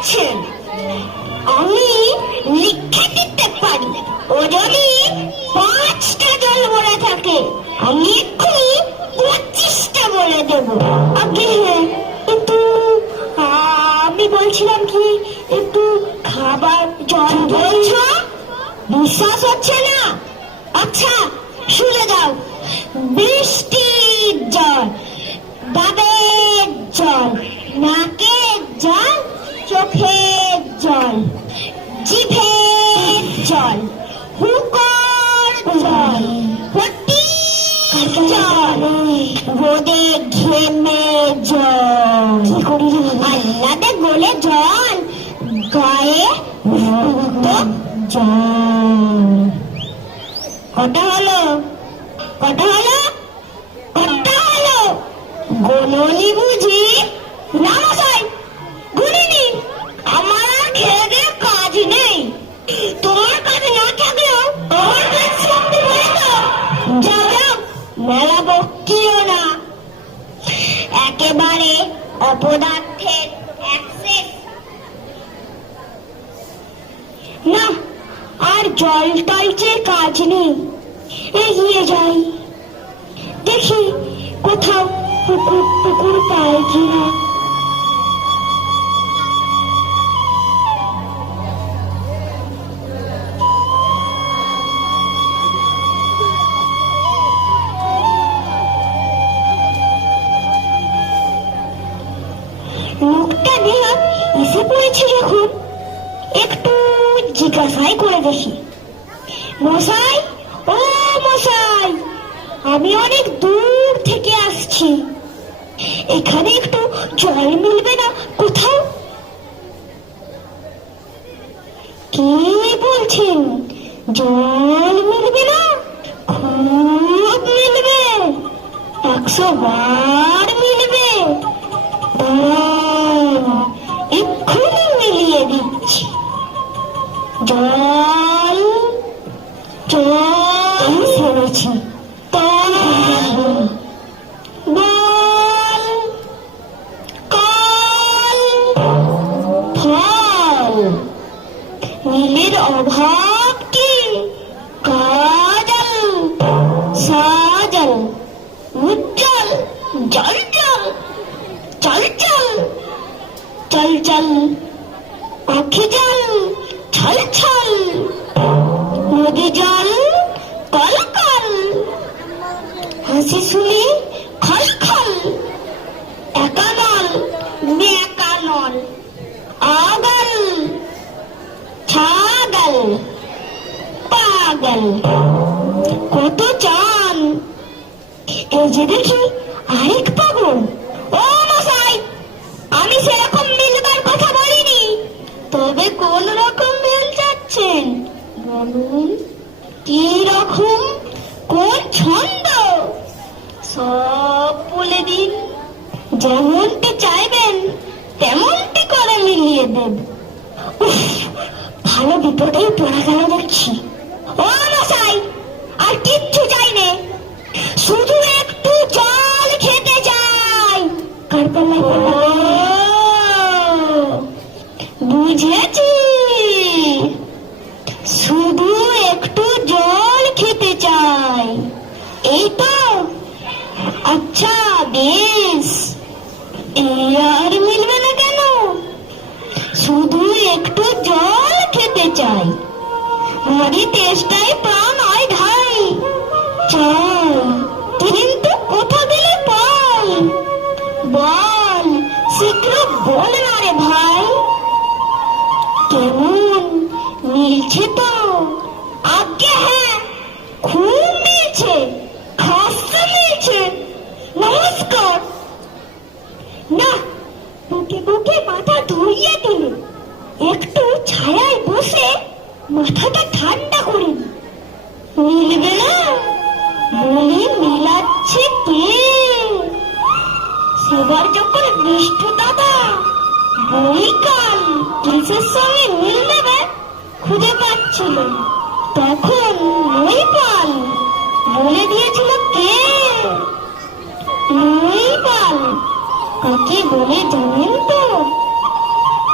বলেছেন আমি লিখে দিতে পারি। ও যদি 5টা জল ভরে থাকে আমি এক্ষুনি 25টা বলে দেব। আগে হ্যাঁ, কিন্তু আমি বলছিলাম কি একটু খাবার জল বলছ, বিশ্বাস হচ্ছে না? আচ্ছা শুনে দাও। বৃষ্টির জল, ডাবের জল, নাকের জল, চোখের জল, জিভের জল, হুকোর জল, ফটির জল, রোদে ঘেমে জল, আহ্লাদে গোলে জল, গায়ে জল। কটা হলো? কটা হলো? কটা হলো? গোলনি বুঝি? না মশাই, গুনিনি। আমার আর খেয়ে দিয়ে কাজ নেই। তোমার কাজ না থাকলেও আমার কাজ সত্যি বলে তো। যাও যাও, মেলা বকিও না। একেবারে অপদার্থের অ্যাক্সেস। না, আর জল টলচে কাজ নেই। এগিয়ে যাই, দেখি কোথাও পুকুর পুকুর পাই কিনা। লোকটা নিয়ে এসে পড়েছে যখন একটু জিজ্ঞাসাই করে দেখি। মশাই, ও মশাই, আমি অনেক দূর থেকে আসছি, এখানে একটু জল মিলবে না কোথাও? কি বলছেন? জল মিলবে না? খুব মিলবে, 100 বার মিলবে। এক্ষুনি মিলিয়ে দিচ্ছি। জল জল সেরেছি, বল কল ফল। নীলের অভাব কি? কাজল সাজল উজ্জ্বল জল জল চল চল চল চল, পাখি জল ছল ছল, নদী জল কল কল, হাসি শুনি খল খল, একানল মেকানল, আগল ছাগল পাগল। কত চান! এই যে দেখি আরেক পাগল। ও মশাই, আমি সেরকম মিলবার কথা বলিনি। তবে কোন রকম মিল চাচ্ছেন বলুন? কি রকম, কোন ছন্দ? সব বলে দিন। যেমনটি চাইবেন তেমনটি করে মিলিয়ে দেব। ভালো বিপদেই পড়া গেল দেখছি। ও মশাই, আর কিচ্ছু চাই নে, শুধু একটু জল খেতে চাই। বুঝেছি, শুধু একটু জল খেতে চাই, এই তো? আচ্ছা বেশ, আর মিলবে না কেন? শুধু একটু জল খেতে চাই, আমারই তেষ্টায় প্রাণ হয় ঢাই। চাই, কিন্তু কোথা গেলে পাই? বল, শীঘ্র বল না রে ভাই। কেমন মিলছে তো? আজ্ঞে হ্যাঁ, খুব মিলছে, খাসা মিলছে। নমস্কার। না, বুকে বুকে মাথা ধরিয়ে দিলে, একটু ছায়ায় বসে মাথাটা ঠান্ডা করে মিলবে না বলে মিলাচ্ছে কে? সেবার যখন বিষ্ণু দাদা বৈকাল কিসের সঙ্গে মিল দেবে খুঁজে পাচ্ছিল, তখন নৈপাল বলে দিয়েছিল কে? নৈপাল কাকে বলে জানেন তো?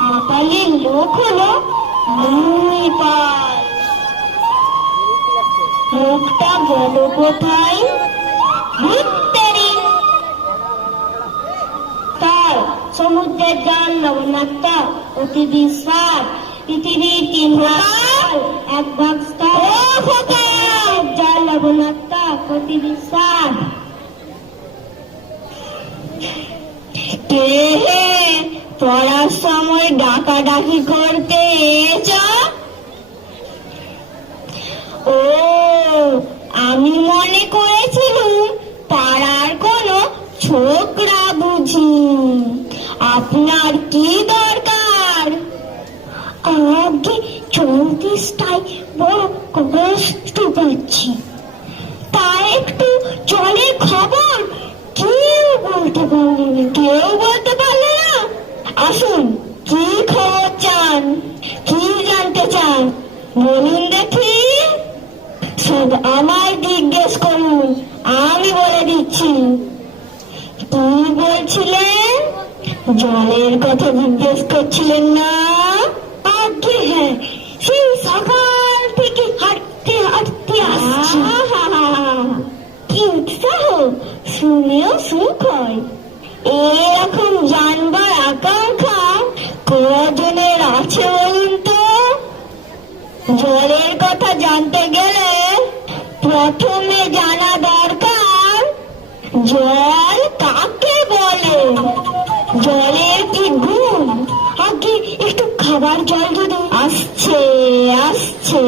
কপালে চোখ হলো দুই পাল। মুখটা গেল কোথায়? ভিতরে। তার সমুদ্রের জল লবণাক্ত, অতি বিস্বাদ। পৃথিবীর 3 ভাগ, 1 ভাগ স্থল, জল লবণাক্ত, অতি বিস্বাদ। কে পড়ার সময় ডাকাডাকি করতে এসেছ? ও, আমি মনে করেছিলুম পাড়ার কোনো ছোকরা বুঝি। আপনার কি দরকার? আগে চৌত্রিশটায় বড় কষ্ট পাচ্ছি, তা একটু জলের খবর কেউ বলতে পারলে না। কেউ বলতে পারলে না? আসুন, কি খবর চান? কি জানতে চান বলুন দেখি। সব আমায় জিজ্ঞেস করুন, আমি বলে দিচ্ছি। কি বলছিলেন? জলের কথা জিজ্ঞেস করছিলেন না? আগে হ্যাঁ, সেই সকাল থেকে হাঁটতে হাঁটতে আসছি। কি উৎসাহ, শুনেও সুখ হয়। এরকম জানবার আকাঙ্ক্ষা কজনের আছে বলুন তো? জলের কথা জানতে গেলে প্রথমে জানা দরকার জল কাকে বলে, জলের কি গুণ। আগে একটু খাবার জল যদি। আসছে আসছে,